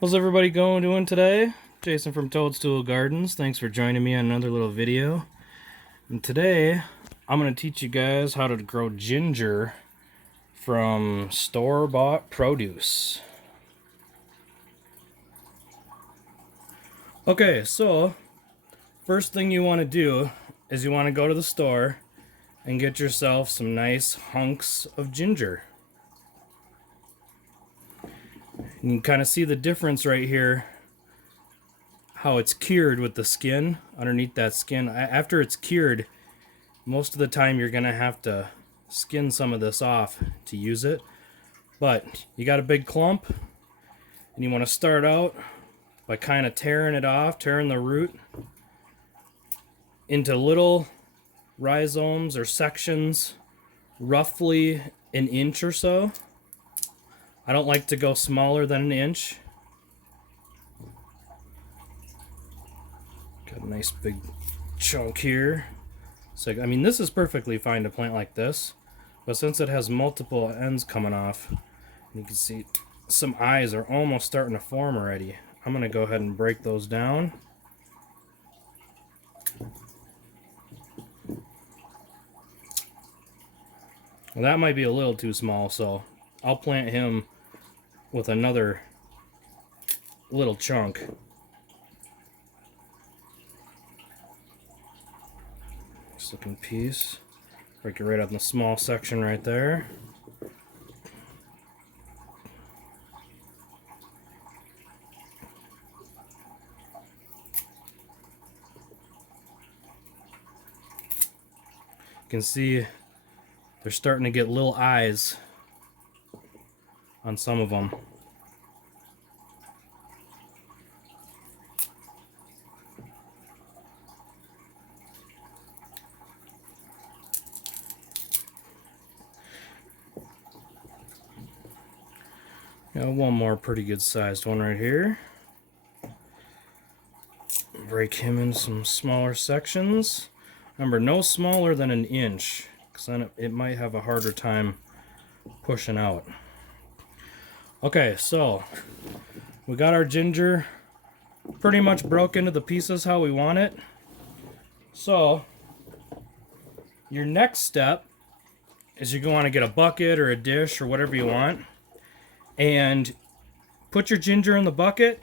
How's everybody doing today? Jason from Toadstool Gardens. Thanks for joining me on another little video. And today, I'm going to teach you guys how to grow ginger from store-bought produce. Okay, so first thing you want to do is you want to go to the store and get yourself some nice hunks of ginger. You can kind of see the difference right here, how it's cured with the skin underneath that skin. After it's cured, most of the time you're gonna have to skin some of this off to use it, but you got a big clump and you want to start out by kind of tearing it off, tearing the root into little rhizomes or sections, roughly an inch or so. I don't like to go smaller than an inch. Got a nice big chunk here. So, I mean, this is perfectly fine to plant like this, but since it has multiple ends coming off, you can see some eyes are almost starting to form already. I'm going to go ahead and break those down. Well, that might be a little too small, so I'll plant him with another little chunk. Nice looking piece. Break it right up in the small section right there. You can see they're starting to get little eyes on some of them. Got one more pretty good sized one right here. Break him in some smaller sections. Remember, no smaller than an inch, because then it might have a harder time pushing out. Okay, so we got our ginger pretty much broke into the pieces how we want it. So your next step is you're going to want to get a bucket or a dish or whatever you want and put your ginger in the bucket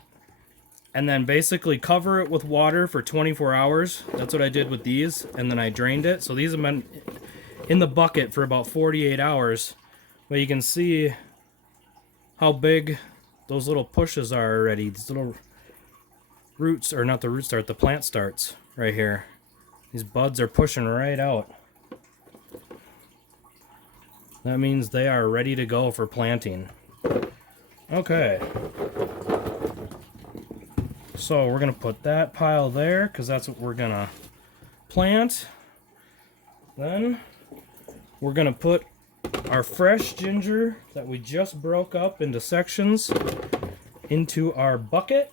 and then basically cover it with water for 24 hours. That's what I did with these, and then I drained it. So these have been in the bucket for about 48 hours. But you can see how big those little pushes are already. These little roots, or not the root start, the plant starts right here. These buds are pushing right out. That means they are ready to go for planting. Okay. So we're going to put that pile there because that's what we're going to plant. Then we're going to put our fresh ginger that we just broke up into sections into our bucket.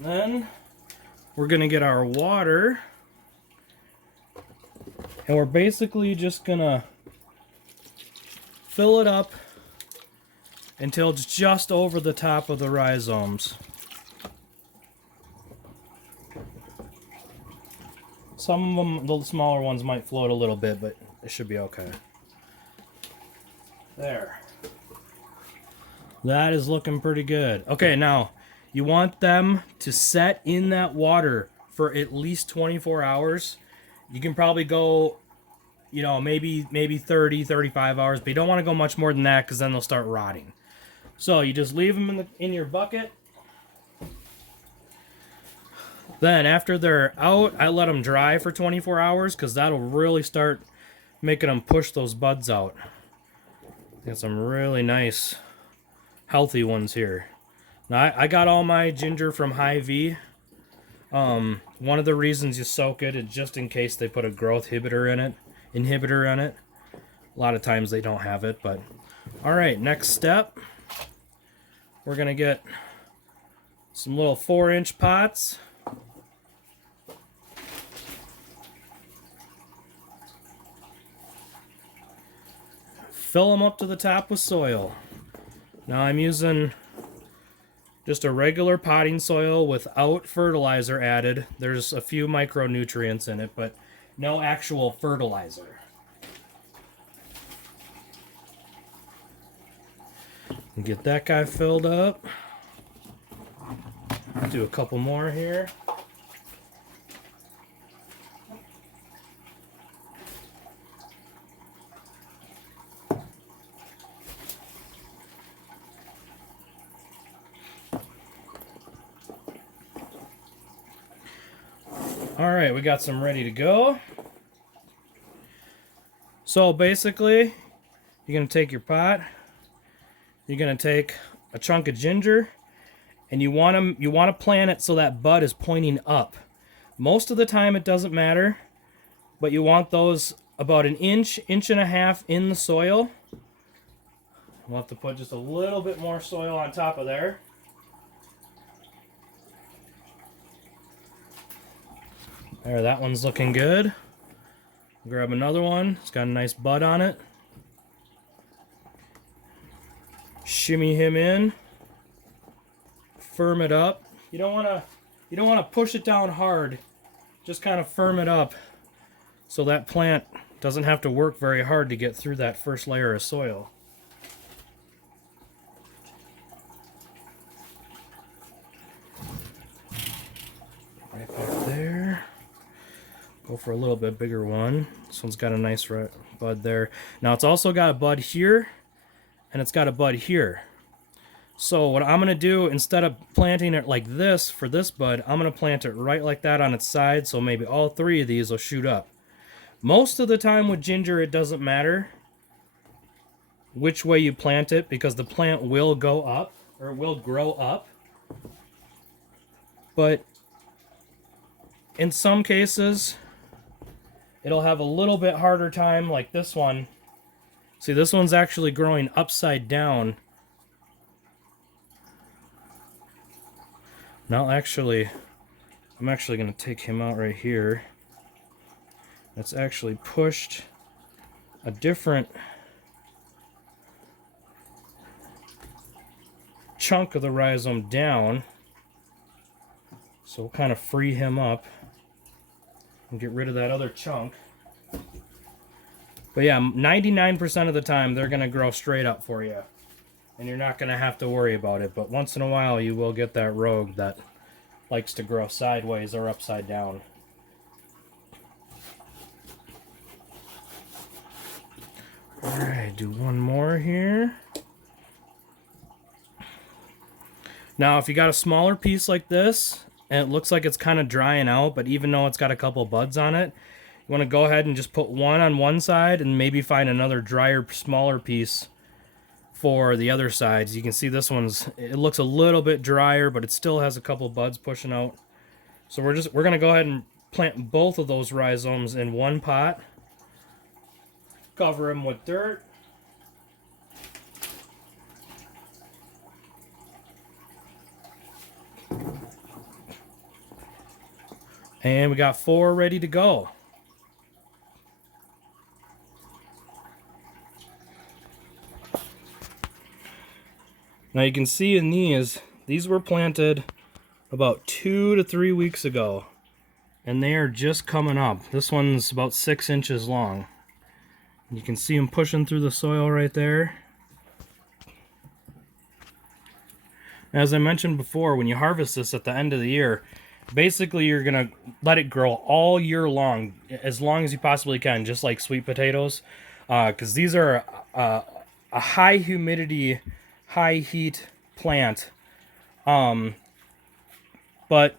Then we're going to get our water. And we're basically just going to fill it up until it's just over the top of the rhizomes. Some of them, the smaller ones, might float a little bit, but it should be okay. There. That is looking pretty good. Okay, now you want them to set in that water for at least 24 hours. You can probably go, you know, maybe 30, 35 hours, but you don't want to go much more than that because then they'll start rotting. So you just leave them in your bucket. Then after they're out, I let them dry for 24 hours because that'll really start making them push those buds out. Got some really nice, healthy ones here. Now I got all my ginger from Hy-Vee. One of the reasons you soak it is just in case they put a growth inhibitor in it. A lot of times they don't have it, but all right, next step. We're going to get some little 4-inch pots. fill them up to the top with soil. Now I'm using just a regular potting soil without fertilizer added. There's a few micronutrients in it, but no actual fertilizer. Get that guy filled up. Do a couple more here. All right, we got some ready to go. So basically, you're gonna take your pot, you're gonna take a chunk of ginger, and you want to plant it so that bud is pointing up. Most of the time it doesn't matter, but you want those about an inch, inch and a half in the soil. We'll have to put just a little bit more soil on top of there. There, that one's looking good. Grab another one. It's got a nice bud on it. Shimmy him in. Firm it up. You don't want to push it down hard. Just kind of firm it up so that plant doesn't have to work very hard to get through that first layer of soil. Right back there. Go for a little bit bigger one. This one's got a nice bud there. Now it's also got a bud here, and it's got a bud here. So what I'm going to do, instead of planting it like this for this bud, I'm going to plant it right like that on its side, so maybe all three of these will shoot up. Most of the time with ginger, it doesn't matter which way you plant it, because the plant will go up, or will grow up. But in some cases, it'll have a little bit harder time, like this one. See, this one's actually growing upside down. Now, actually, I'm actually going to take him out right here. That's actually pushed a different chunk of the rhizome down. So we'll kind of free him up and get rid of that other chunk. But yeah, 99% of the time they're going to grow straight up for you, and you're not going to have to worry about it. But once in a while you will get that rogue that likes to grow sideways or upside down. Alright, do one more here. Now if you got a smaller piece like this, and it looks like it's kind of drying out, but even though it's got a couple buds on it, you want to go ahead and just put one on one side and maybe find another drier, smaller piece for the other sides. You can see this one's, it looks a little bit drier, but it still has a couple buds pushing out. So we're going to go ahead and plant both of those rhizomes in one pot. Cover them with dirt. And we got 4 ready to go. Now you can see in these were planted about 2 to 3 weeks ago, and they are just coming up. This one's about 6 inches long. You can see them pushing through the soil right there. As I mentioned before, when you harvest this at the end of the year, basically you're gonna let it grow all year long as you possibly can, just like sweet potatoes, because these are a high humidity, high heat plant, but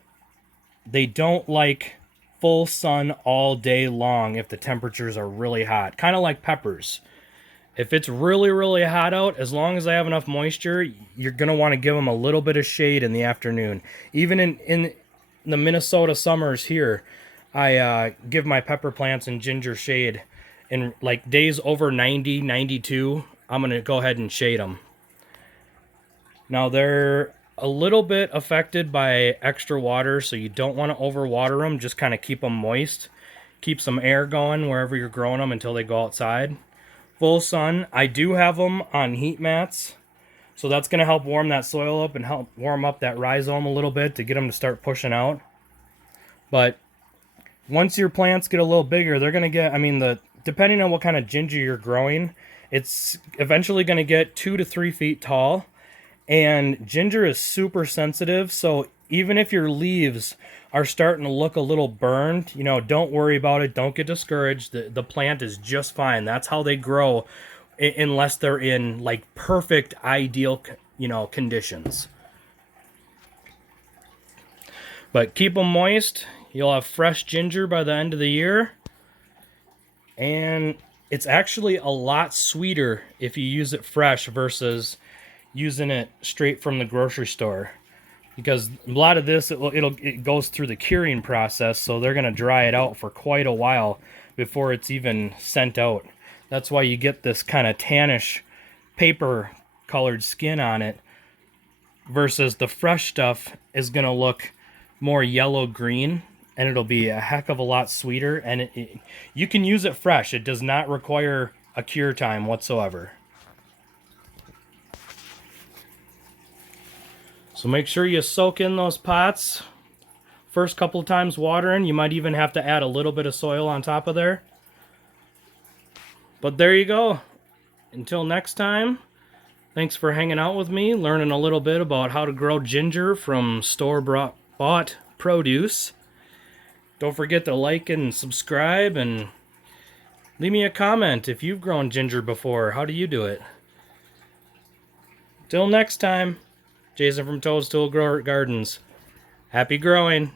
they don't like full sun all day long if the temperatures are really hot, kind of like peppers. If it's really, really hot out, as long as they have enough moisture, you're going to want to give them a little bit of shade in the afternoon. Even in the Minnesota summers here, I give my pepper plants and ginger shade. In like days over 90, 92, I'm going to go ahead and shade them. Now they're a little bit affected by extra water, so you don't want to overwater them. Just kind of keep them moist. Keep some air going wherever you're growing them until they go outside. full sun. I do have them on heat mats, so that's going to help warm that soil up and help warm up that rhizome a little bit to get them to start pushing out. But once your plants get a little bigger, they're going to get, I mean, depending on what kind of ginger you're growing, it's eventually going to get 2 to 3 feet tall. And ginger is super sensitive, so even if your leaves are starting to look a little burned, you know, don't worry about it. Don't get discouraged. The plant is just fine. That's how they grow, unless they're in like perfect, ideal, you know, conditions. But keep them moist. You'll have fresh ginger by the end of the year. And it's actually a lot sweeter if you use it fresh versus using it straight from the grocery store, because a lot of this it goes through the curing process, so they're going to dry it out for quite a while before it's even sent out. That's why you get this kind of tannish paper colored skin on it, versus the fresh stuff is going to look more yellow green, and it'll be a heck of a lot sweeter. And you can use it fresh. It does not require a cure time whatsoever. So make sure you soak in those pots. First couple of times watering, you might even have to add a little bit of soil on top of there. But there you go. Until next time, thanks for hanging out with me, learning a little bit about how to grow ginger from store-bought produce. Don't forget to like and subscribe, and leave me a comment if you've grown ginger before. How do you do it? Till next time. Jason from Toadstool Grower Gardens. Happy growing!